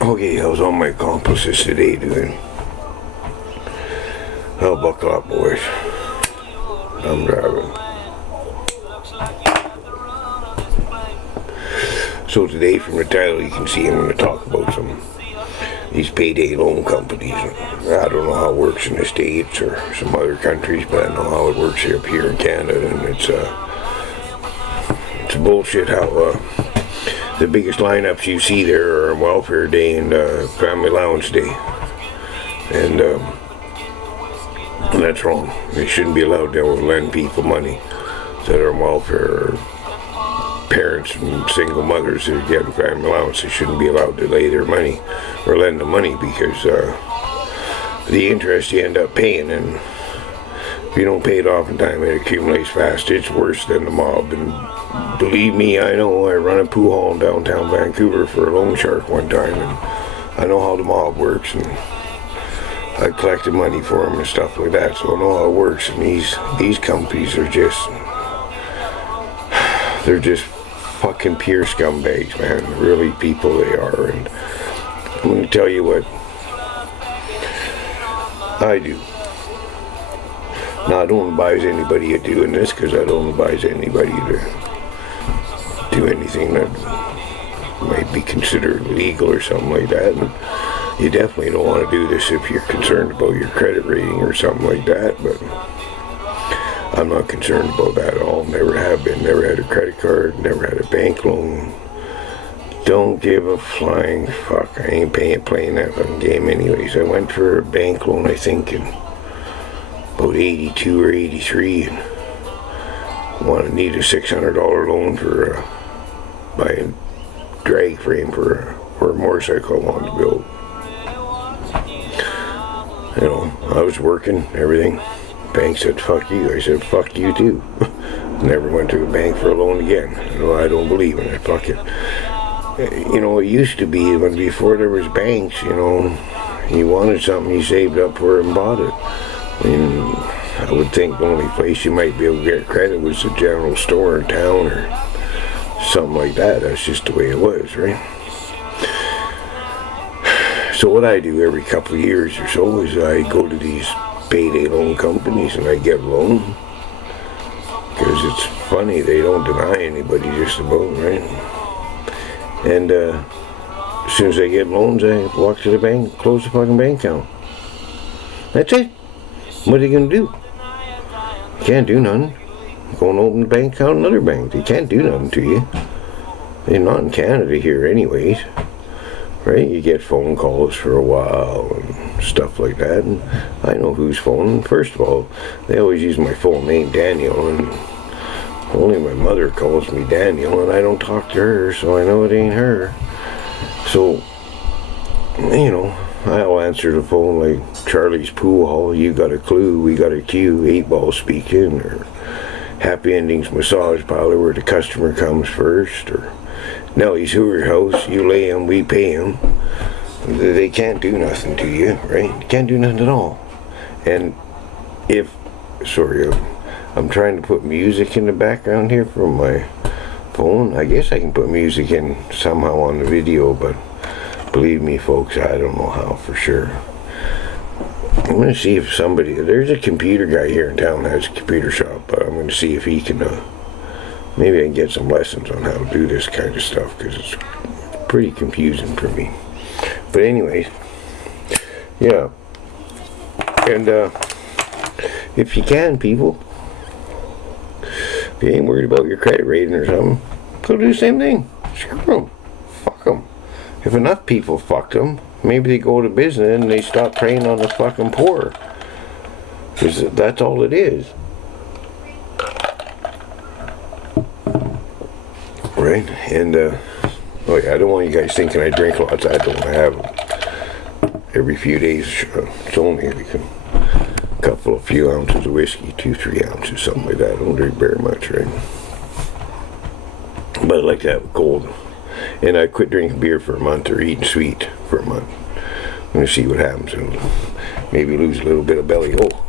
Okay, how's all my accomplices today doing? Oh, buckle up, boys. I'm driving. So today, from the title, you can see I'm going to talk about these payday loan companies. I don't know how it works in the States or some other countries, but I know how it works up here in Canada, and it's bullshit how the biggest lineups you see there are Welfare Day and Family Allowance Day, and that's wrong. They shouldn't be allowed to lend people money that are on welfare, or parents and single mothers that are getting family allowance. They shouldn't be allowed to lay their money or lend them money, because the interest you end up paying, and if you don't pay it off in time, it accumulates fast. It's worse than the mob. And believe me, I know. I run a pool hall in downtown Vancouver for a loan shark one time, and I know how the mob works, and I collected money for them and stuff like that, so I know how it works. And these companies are they're just fucking pure scumbags, man. Really, people they are. And I'm going to tell you what I do. Now, I don't advise anybody of doing this, because I don't advise anybody to do anything that might be considered illegal or something like that. And you definitely don't want to do this if you're concerned about your credit rating or something like that, but I'm not concerned about that at all. Never have been. Never had a credit card, never had a bank loan. Don't give a flying fuck. I ain't playing that fucking game anyways. I went for a bank loan, I think, in about 82 or 83, and need a $600 loan for buy a drag frame for a motorcycle I wanted to build. You know, I was working, everything. Bank said, fuck you. I said, fuck you too. Never went to a bank for a loan again. You I don't believe in it. Fuck it. You know, it used to be, when before there was banks, you know, you wanted something, you saved up for it and bought it. I mean, I would think the only place you might be able to get credit was the general store in town or something like that. That's just the way it was, right? So what I do every couple of years or so is I go to these payday loan companies and I get a loan, because it's funny, they don't deny anybody just about, right? And as soon as I get loans, I walk to the bank, close the fucking bank account. That's it. What are they going to do? You can't do nothing. Go and open a bank account in another bank. They can't do nothing to you. They're not in Canada here anyways. Right? You get phone calls for a while and stuff like that. And I know who's phoning. First of all, they always use my full name, Daniel, and only my mother calls me Daniel, and I don't talk to her, so I know it ain't her. So, you know, I'll answer the phone like Charlie's Pool Hall, you got a clue, we got a queue, 8 Ball speaking, or Happy Endings Massage Parlor where the customer comes first, or Nellie's Hoover House, you lay him, we pay him. They can't do nothing to you, right? They can't do nothing at all. And I'm trying to put music in the background here from my phone. I guess I can put music in somehow on the video, but believe me, folks, I don't know how for sure. I'm going to see if there's a computer guy here in town that has a computer shop, but I'm going to see if he can, maybe I can get some lessons on how to do this kind of stuff, because it's pretty confusing for me. But anyways, yeah. And if you can, people, if you ain't worried about your credit rating or something, go do the same thing. Screw them. Fuck them. If enough people fuck them, maybe they go to business and they stop preying on the fucking poor. Because that's all it is. Right? And, I don't want you guys thinking I drink lots. I don't have every few days. It's only like a few ounces of whiskey, 2-3 ounces, something like that. I don't drink very much, right? But I like to have it cold. And I quit drinking beer for a month, or eating sweet for a month. I'm going to see what happens, and maybe lose a little bit of belly. Oh,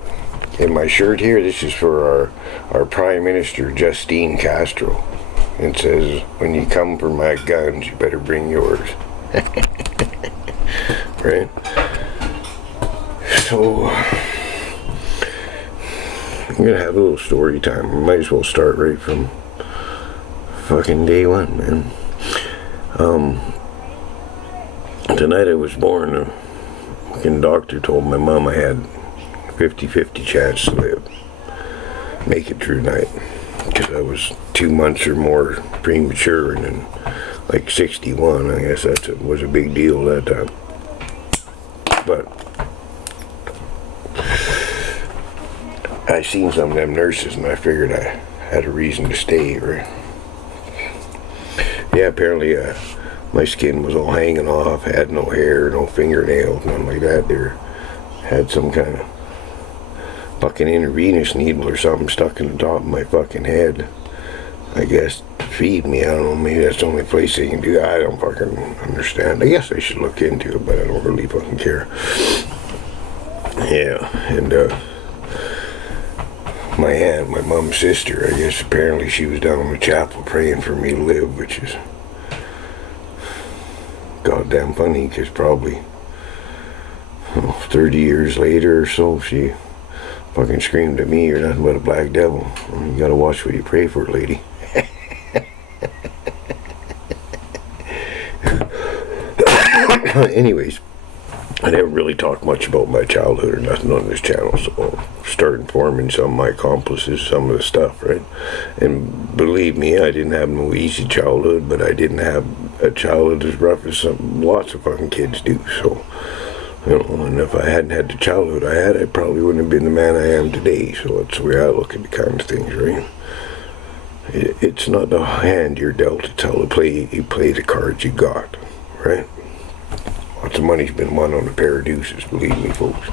in my shirt here, this is for our Prime Minister, Justine Castro. It says, when you come for my guns, you better bring yours. right? So I'm gonna have a little story time. I might as well start right from fucking day one, man. The night I was born, the fucking doctor told my mom I had 50-50 chance to live, make it through the night, because I was 2 months or more premature, and then like 61. I guess that was a big deal that time. But I seen some of them nurses, and I figured I had a reason to stay, right? Yeah, apparently my skin was all hanging off, had no hair, no fingernails, nothing like that. Had some kind of fucking intravenous needle or something stuck in the top of my fucking head. I guess to feed me. I don't know, maybe that's the only place they can do that. I don't fucking understand. I guess I should look into it, but I don't really fucking care. Yeah, and my aunt, my mom's sister, I guess apparently she was down in the chapel praying for me to live, which is goddamn funny, because probably 30 years later or so, she fucking screamed at me, "You're nothing but a black devil. You gotta watch what you pray for, lady." Anyways, I never really talked much about my childhood or nothing on this channel, so I'll start informing some of my accomplices, some of the stuff, right? And believe me, I didn't have no easy childhood, but I didn't have a childhood as rough as lots of fucking kids do, so, you know, and if I hadn't had the childhood I had, I probably wouldn't have been the man I am today, so that's the way I look at the kind of things, right? It's not the hand you're dealt, it's how you play the cards you got, right? Lots of money's been won on a pair of deuces, believe me, folks.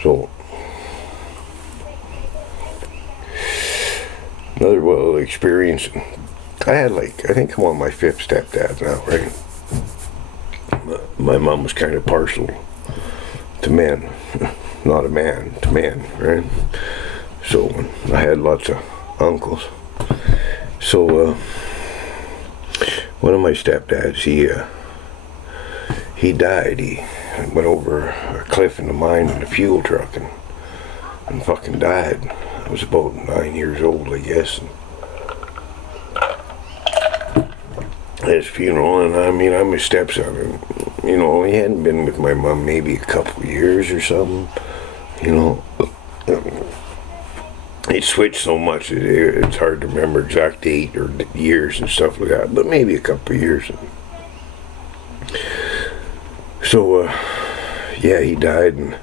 So, another experience. I had I think I'm on my 5th stepdad now, right? My mom was kind of partial to men, not a man, to men, right? So, I had lots of uncles. So, one of my stepdads, he died. He went over a cliff in the mine in a fuel truck and fucking died. I was about 9 years old, I guess. And his funeral, and I mean, I'm his stepson, and, you know, he hadn't been with my mom maybe a couple of years or something, you know. It switched so much, it's hard to remember exact date or years and stuff like that, but maybe a couple of years. So, yeah, he died, and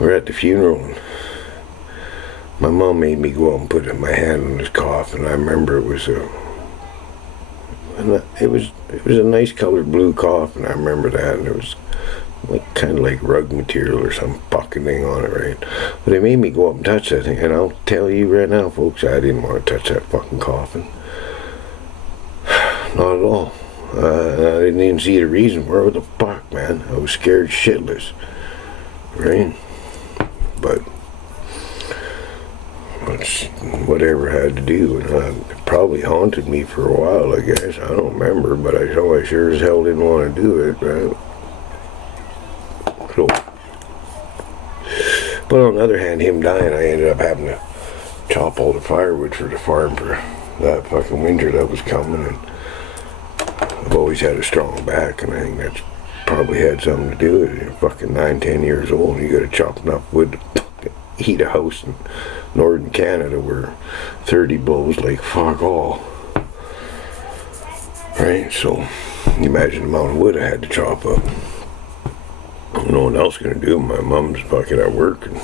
we're at the funeral, and my mom made me go out and put my hand on his coffin. I remember it was a nice colored blue coffin. I remember that, and it was kind of like rug material or some fucking thing on it, right? But they made me go up and touch that thing, and I'll tell you right now, folks, I didn't want to touch that fucking coffin. Not at all. I didn't even see the reason for it. What the fuck, man? I was scared shitless, right? But it's whatever I had to do, and it probably haunted me for a while, I guess. I don't remember, but I sure as hell didn't want to do it, right? So, but on the other hand, him dying, I ended up having to chop all the firewood for the farm for that fucking winter that was coming, and I've always had a strong back, and I think that's probably had something to do with it. You're fucking 9-10 years old, and you gotta chop enough wood to heat a house in northern Canada where 30 blows like fuck all. Right? So, you imagine the amount of wood I had to chop up. No one else gonna do it. My mom's fucking at work, and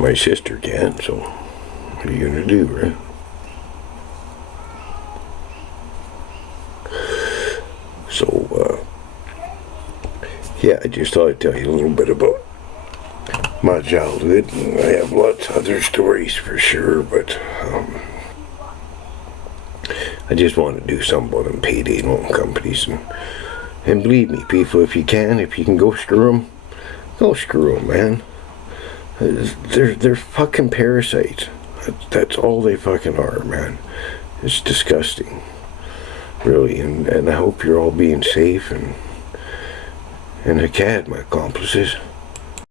my sister can't, so what are you gonna do, right? So, yeah, I just thought I'd tell you a little bit about my childhood. And I have lots of other stories for sure, but I just want to do something about them payday loan companies. And believe me, people, if you can go screw them, man. They're fucking parasites. That's all they fucking are, man. It's disgusting. Really, and I hope you're all being safe, and and a cat, my accomplices.